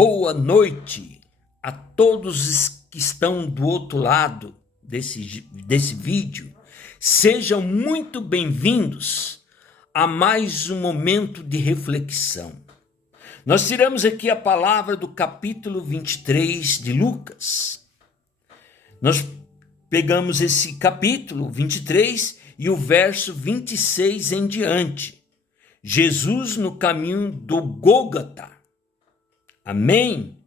Boa noite a todos que estão do outro lado desse vídeo. Sejam muito bem-vindos a mais um momento de reflexão. Nós tiramos aqui a palavra do capítulo 23 de Lucas. Nós pegamos esse capítulo 23 e o verso 26 em diante. Jesus no caminho do Gólgota. Amém?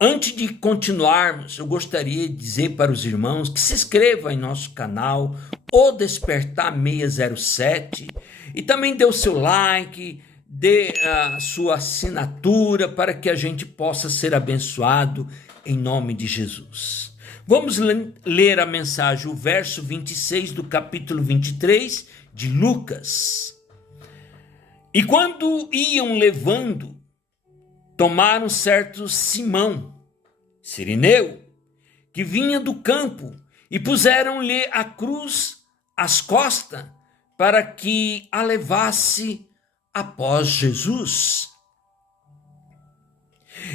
Antes de continuarmos, eu gostaria de dizer para os irmãos que se inscrevam em nosso canal, O Despertar 607, e também dê o seu like, dê a sua assinatura para que a gente possa ser abençoado em nome de Jesus. Vamos ler a mensagem, o verso 26 do capítulo 23 de Lucas. E quando iam levando, tomaram certo Simão, sirineu, que vinha do campo, e puseram-lhe a cruz às costas, para que a levasse após Jesus.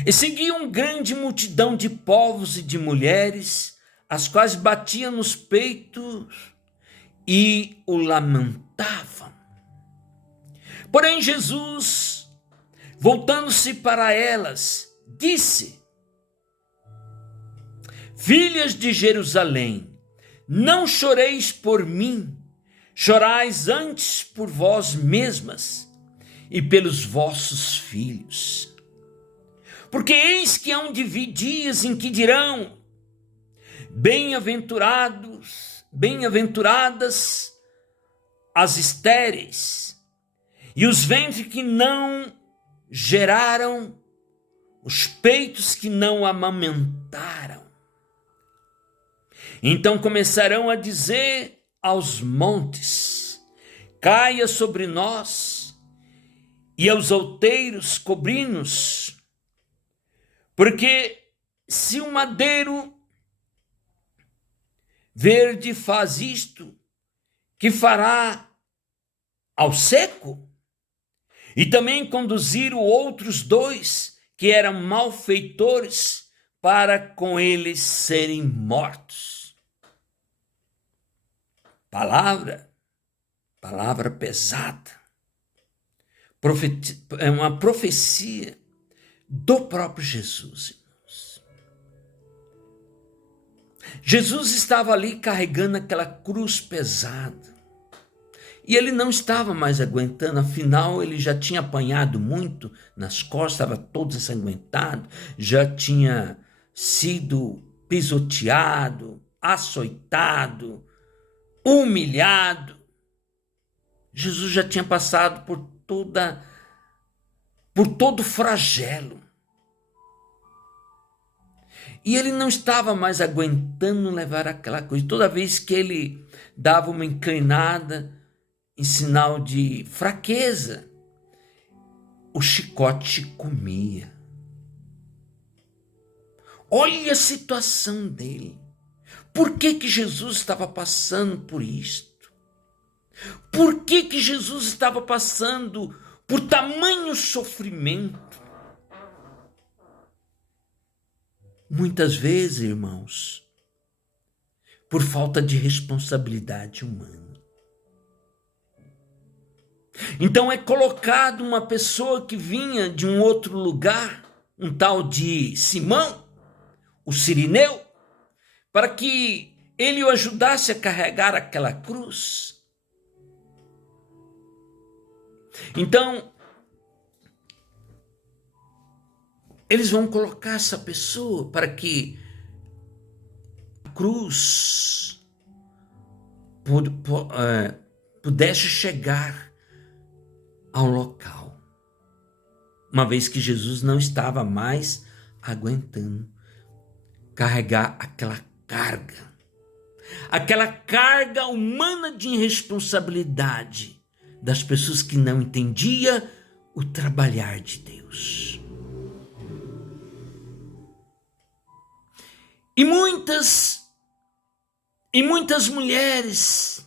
E seguiam grande multidão de povos e de mulheres, as quais batiam nos peitos e o lamentavam. Porém Jesus, voltando-se para elas, disse: Filhas de Jerusalém, não choreis por mim, chorais antes por vós mesmas e pelos vossos filhos. Porque eis que hão de vir dias em que dirão: bem-aventuradas as estéreis, e os ventres que não geraram, os peitos que não amamentaram. Então começarão a dizer aos montes: caia sobre nós, e aos outeiros cobri-nos, porque se o madeiro verde faz isto, que fará ao seco? E também conduziram outros dois, que eram malfeitores, para com eles serem mortos. Palavra pesada. É uma profecia do próprio Jesus, irmãos. Jesus estava ali carregando aquela cruz pesada. E ele não estava mais aguentando, afinal ele já tinha apanhado muito nas costas, estava todo ensanguentado, já tinha sido pisoteado, açoitado, humilhado. Jesus já tinha passado por todo o flagelo. E ele não estava mais aguentando levar aquela coisa. Toda vez que ele dava uma inclinada, em sinal de fraqueza, o chicote comia. Olha a situação dele. Por que Jesus estava passando por isto? Por que Jesus estava passando por tamanho sofrimento? Muitas vezes, irmãos, por falta de responsabilidade humana. Então é colocado uma pessoa que vinha de um outro lugar, um tal de Simão, o sirineu, para que ele o ajudasse a carregar aquela cruz. Então, eles vão colocar essa pessoa para que a cruz pudesse chegar ao local, uma vez que Jesus não estava mais aguentando carregar aquela carga humana de irresponsabilidade das pessoas que não entendiam o trabalhar de Deus. E muitas mulheres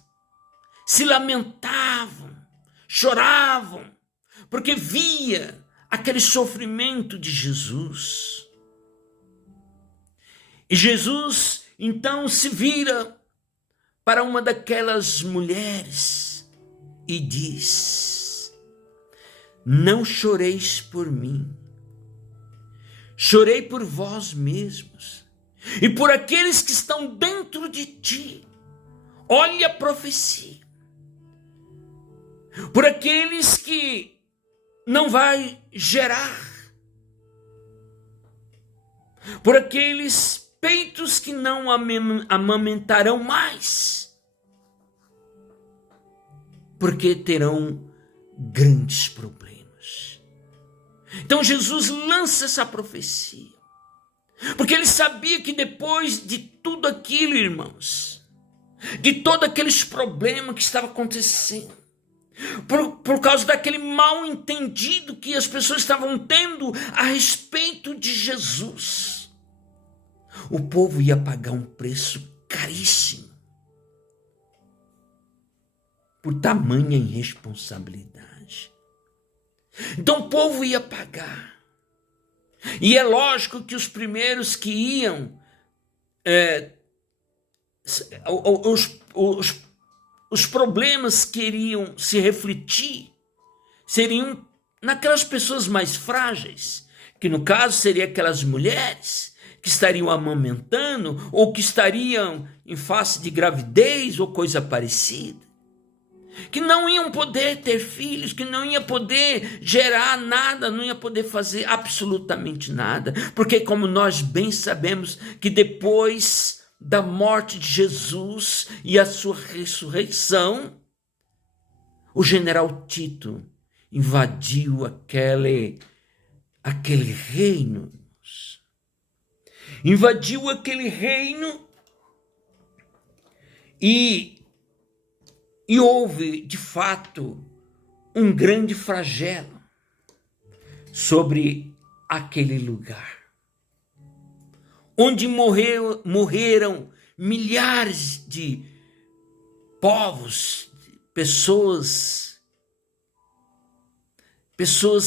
se lamentavam, choravam, porque via aquele sofrimento de Jesus. E Jesus então se vira para uma daquelas mulheres e diz: não choreis por mim, chorei por vós mesmos e por aqueles que estão dentro de ti. Olha a profecia. Por aqueles que não vai gerar, por aqueles peitos que não amamentarão mais, porque terão grandes problemas. Então Jesus lança essa profecia, porque ele sabia que depois de tudo aquilo, irmãos, de todos aqueles problemas que estavam acontecendo, por causa daquele mal entendido que as pessoas estavam tendo a respeito de Jesus, o povo ia pagar um preço caríssimo por tamanha irresponsabilidade. Então o povo ia pagar. E é lógico que os primeiros que iam, os problemas que iriam se refletir seriam naquelas pessoas mais frágeis, que no caso seriam aquelas mulheres que estariam amamentando ou que estariam em face de gravidez ou coisa parecida, que não iam poder ter filhos, que não iam poder gerar nada, não iam poder fazer absolutamente nada, porque como nós bem sabemos que depois da morte de Jesus e a sua ressurreição, o general Tito invadiu aquele reino. Invadiu aquele reino e houve, de fato, um grande flagelo sobre aquele lugar, onde morreram milhares de povos, pessoas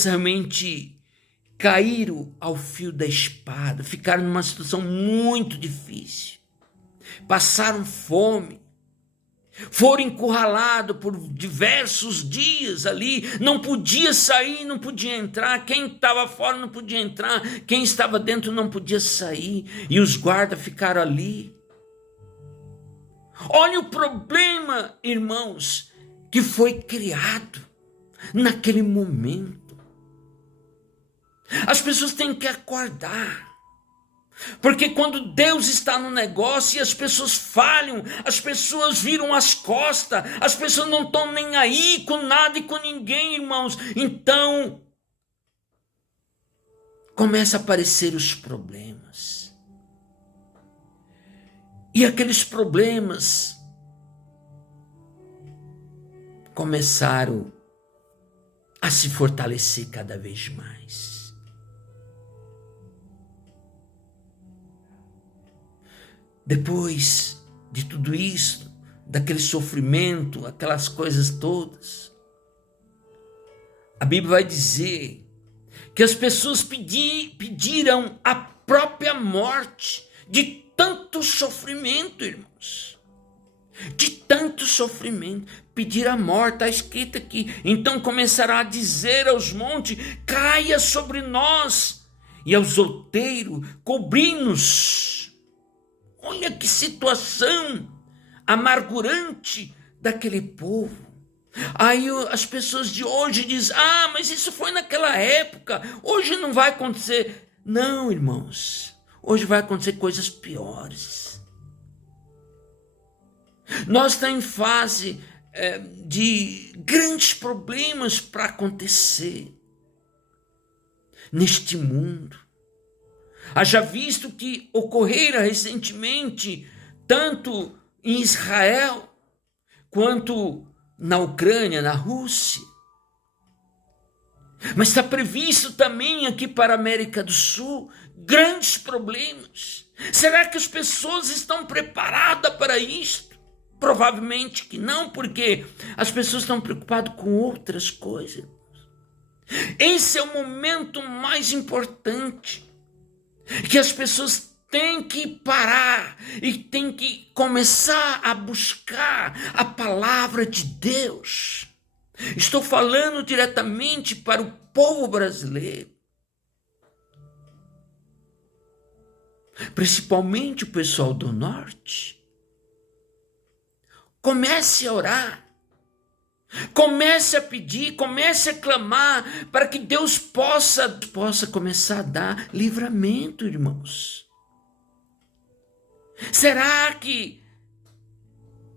realmente caíram ao fio da espada, ficaram numa situação muito difícil, passaram fome, foram encurralados por diversos dias ali, não podia sair, não podia entrar, quem estava fora não podia entrar, quem estava dentro não podia sair, e os guardas ficaram ali. Olha o problema, irmãos, que foi criado naquele momento. As pessoas têm que acordar, porque quando Deus está no negócio e as pessoas falham, as pessoas viram as costas, as pessoas não estão nem aí com nada e com ninguém, irmãos, então começa a aparecer os problemas, e aqueles problemas começaram a se fortalecer cada vez mais. Depois de tudo isso, daquele sofrimento, aquelas coisas todas, a Bíblia vai dizer que as pessoas pediram a própria morte de tanto sofrimento, irmãos. De tanto sofrimento, pediram a morte, está escrito aqui. Então começará a dizer aos montes: caia sobre nós, e aos outeiros, cobri-nos. Olha que situação amargurante daquele povo. Aí as pessoas de hoje dizem: mas isso foi naquela época, hoje não vai acontecer. Não, irmãos, hoje vai acontecer coisas piores. Nós estamos em fase de grandes problemas para acontecer neste mundo. Haja visto que ocorrera recentemente, tanto em Israel, quanto na Ucrânia, na Rússia. Mas está previsto também aqui para a América do Sul grandes problemas. Será que as pessoas estão preparadas para isto? Provavelmente que não, porque as pessoas estão preocupadas com outras coisas. Esse é o momento mais importante, que as pessoas têm que parar e têm que começar a buscar a palavra de Deus. Estou falando diretamente para o povo brasileiro, principalmente o pessoal do norte. Comece a orar. Comece a pedir, comece a clamar para que Deus possa começar a dar livramento, irmãos. Será que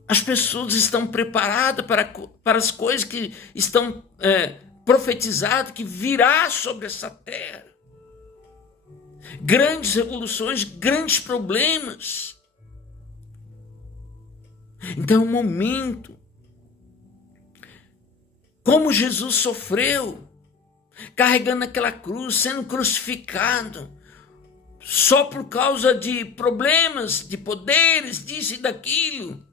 as pessoas estão preparadas para as coisas que estão profetizadas, que virá sobre essa terra? Grandes revoluções, grandes problemas. Então é um momento. Como Jesus sofreu, carregando aquela cruz, sendo crucificado, só por causa de problemas, de poderes, disso e daquilo.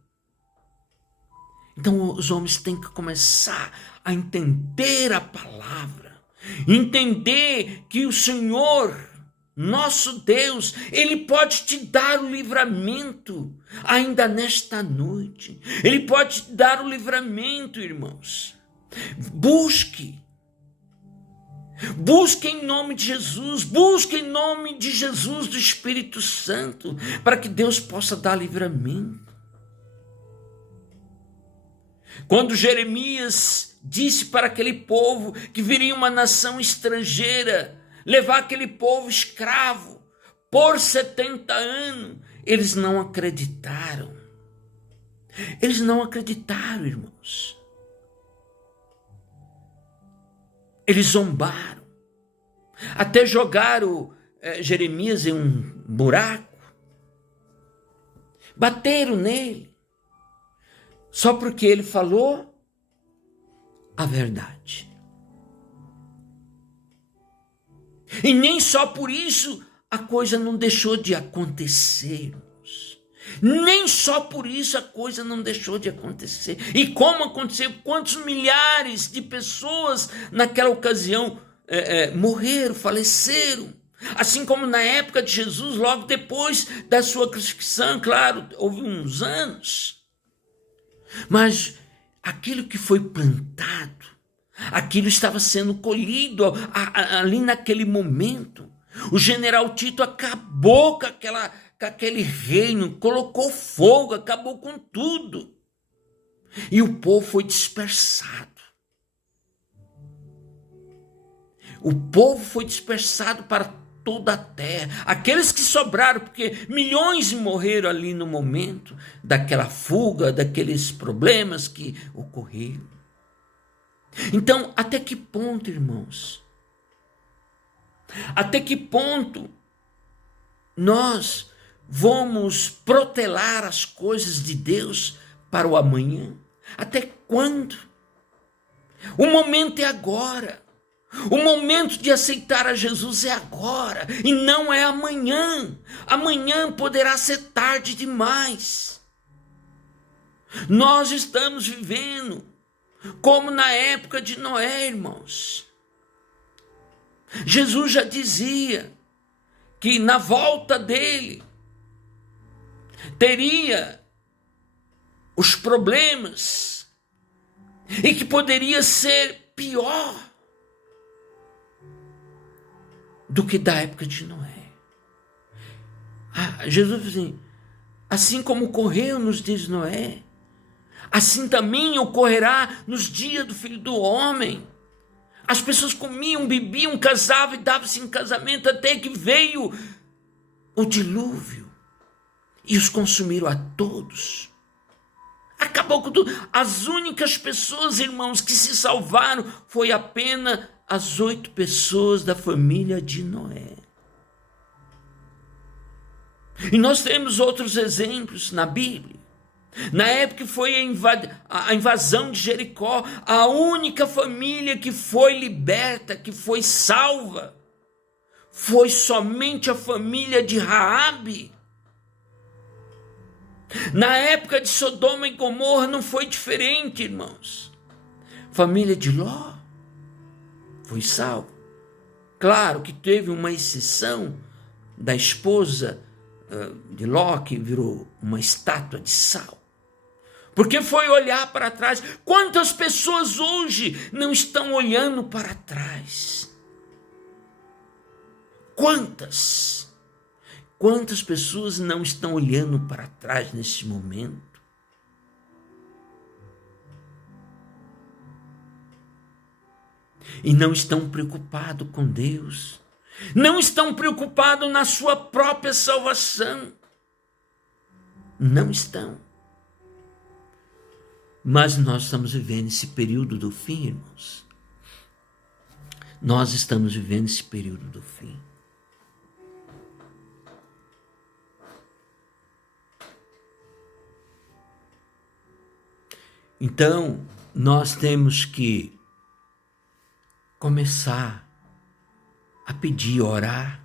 Então os homens têm que começar a entender a palavra, entender que o Senhor, nosso Deus, Ele pode te dar o livramento ainda nesta noite. Ele pode te dar o livramento, irmãos. Busque em nome de Jesus, busque em nome de Jesus, do Espírito Santo, para que Deus possa dar livramento. Quando Jeremias disse para aquele povo que viria uma nação estrangeira, levar aquele povo escravo por 70 anos, eles não acreditaram. Eles não acreditaram, irmãos. Eles zombaram, até jogaram Jeremias em um buraco, bateram nele, só porque ele falou a verdade. E nem só por isso a coisa não deixou de acontecer. Nem só por isso a coisa não deixou de acontecer. E como aconteceu? Quantos milhares de pessoas naquela ocasião morreram, faleceram. Assim como na época de Jesus, logo depois da sua crucifixão, claro, houve uns anos. Mas aquilo que foi plantado, aquilo estava sendo colhido ali naquele momento. O general Tito acabou com aquele reino, colocou fogo, acabou com tudo. E o povo foi dispersado. O povo foi dispersado para toda a terra. Aqueles que sobraram, porque milhões morreram ali no momento daquela fuga, daqueles problemas que ocorreram. Então, até que ponto, irmãos? Até que ponto nós vamos protelar as coisas de Deus para o amanhã? Até quando? O momento é agora. O momento de aceitar a Jesus é agora e não é amanhã. Amanhã poderá ser tarde demais. Nós estamos vivendo como na época de Noé, irmãos. Jesus já dizia que na volta dele teria os problemas e que poderia ser pior do que da época de Noé. Jesus disse assim como ocorreu nos dias de Noé, assim também ocorrerá nos dias do Filho do Homem. As pessoas comiam, bebiam, casavam e davam-se em casamento até que veio o dilúvio e os consumiram a todos. Acabou com tudo. As únicas pessoas, irmãos, que se salvaram foi apenas as 8 pessoas da família de Noé. E nós temos outros exemplos na Bíblia. Na época que foi a invasão de Jericó, a única família que foi liberta, que foi salva, foi somente a família de Raabe. Na época de Sodoma e Gomorra não foi diferente, irmãos. Família de Ló foi salvo. Claro que teve uma exceção da esposa de Ló, que virou uma estátua de sal. Porque foi olhar para trás. Quantas pessoas hoje não estão olhando para trás? Quantas pessoas não estão olhando para trás nesse momento? E não estão preocupados com Deus. Não estão preocupados na sua própria salvação. Não estão. Mas nós estamos vivendo esse período do fim, irmãos. Nós estamos vivendo esse período do fim. Então, nós temos que começar a pedir, orar,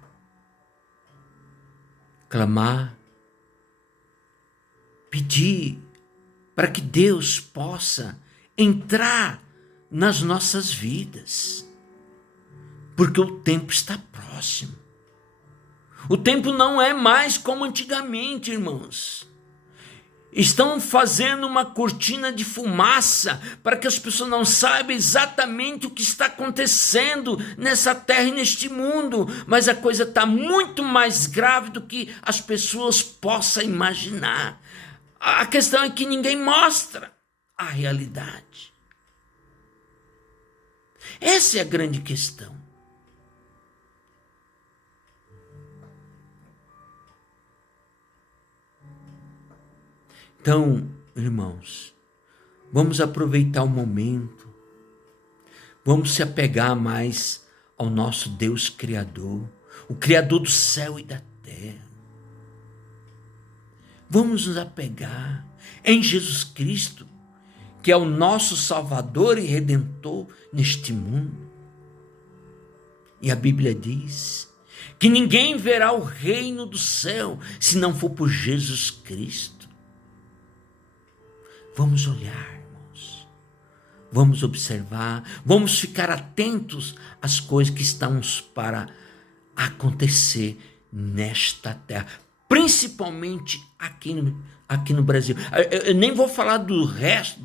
clamar, pedir para que Deus possa entrar nas nossas vidas, porque o tempo está próximo. O tempo não é mais como antigamente, irmãos. Estão fazendo uma cortina de fumaça para que as pessoas não saibam exatamente o que está acontecendo nessa terra e neste mundo. Mas a coisa está muito mais grave do que as pessoas possam imaginar. A questão é que ninguém mostra a realidade. Essa é a grande questão. Então, irmãos, vamos aproveitar o momento, vamos se apegar mais ao nosso Deus Criador, o Criador do céu e da terra. Vamos nos apegar em Jesus Cristo, que é o nosso Salvador e Redentor neste mundo. E a Bíblia diz que ninguém verá o reino do céu se não for por Jesus Cristo. Vamos olhar, irmãos, vamos observar, vamos ficar atentos às coisas que estão para acontecer nesta terra, principalmente aqui no Brasil. Eu nem vou falar do resto,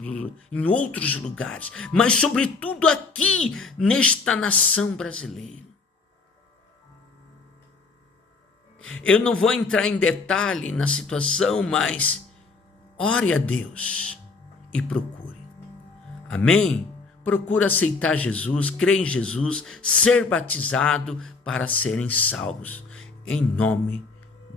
em outros lugares, mas sobretudo aqui, nesta nação brasileira. Eu não vou entrar em detalhe na situação, mas ore a Deus e procure. Amém? Procura aceitar Jesus, crer em Jesus, ser batizado para serem salvos. Em nome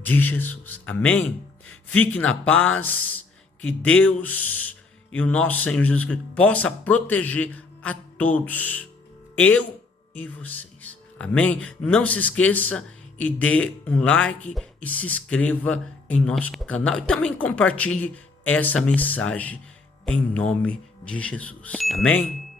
de Jesus. Amém? Fique na paz, que Deus e o nosso Senhor Jesus Cristo possa proteger a todos, eu e vocês. Amém? Não se esqueça e dê um like e se inscreva em nosso canal e também compartilhe essa mensagem em nome de Jesus. Amém?